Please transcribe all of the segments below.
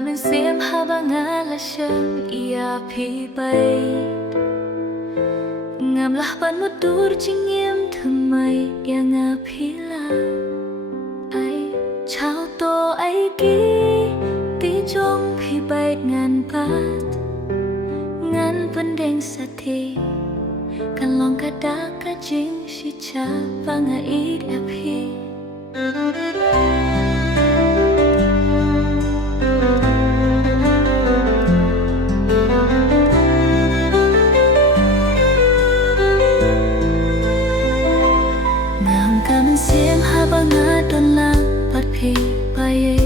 mình xiêm ha ba ngã là chân ia phi bay ngam lah ban một dur chinh nghiêm thầm mây ia ngà phi la ai chào to ai kí tí trong phi bay ngàn bát ngàn vấn đen sa thi kan long ka da ka jing shi cha ba ngà ít ia phi xiêm ha ba ngã đôn lang bắt phi bay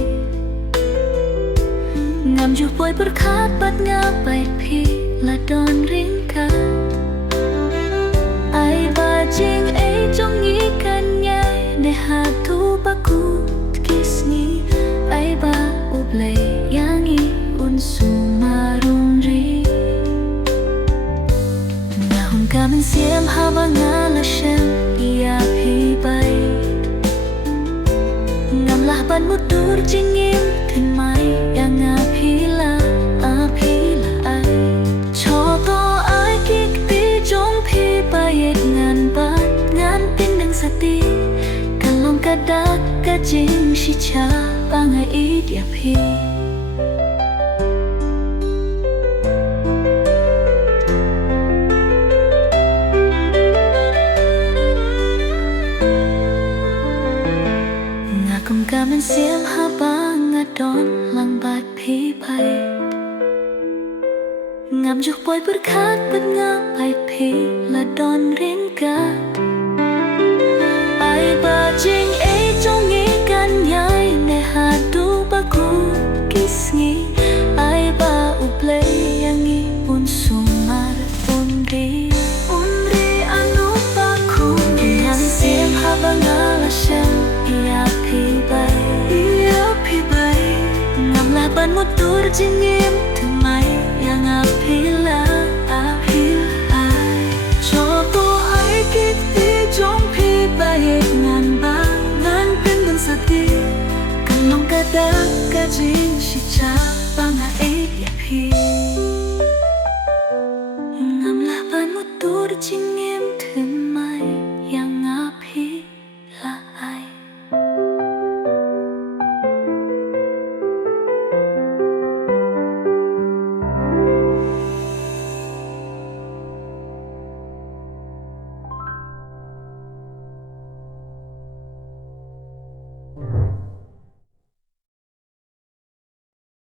ngam ju boy berkat bắt ngã bay phi là đòn riêng ca ai ba jing ấy trong nghĩ kan nhai để hạ thu ba cu kiss ni ai ba uble yang i un su marung ri na hum ka mình xiêm ha ba ngã là shem ia phi bay ngam lah ban một dur chinh nghiêm thình mai yang a phi la ai cho to ai kik ti trong phi bay ngàn bát ngàn tin đừng sa ti kan long ka da ka jing shi cha ba ngày ít ya phi cả mình xiêm ha ba ngã đón lang bát phi bay ngam juk boy berkat bet ngam bay phi là đón riêng ca ai ba jing ấy trong nghĩ kan nhai ne ha du ba ku kiss ngi ai ba uple yang ngi un sumar unri anu ba ku ngam xiêm ha ba ngã là shem ia phi bay ngam là ban một dur chinh nghiêm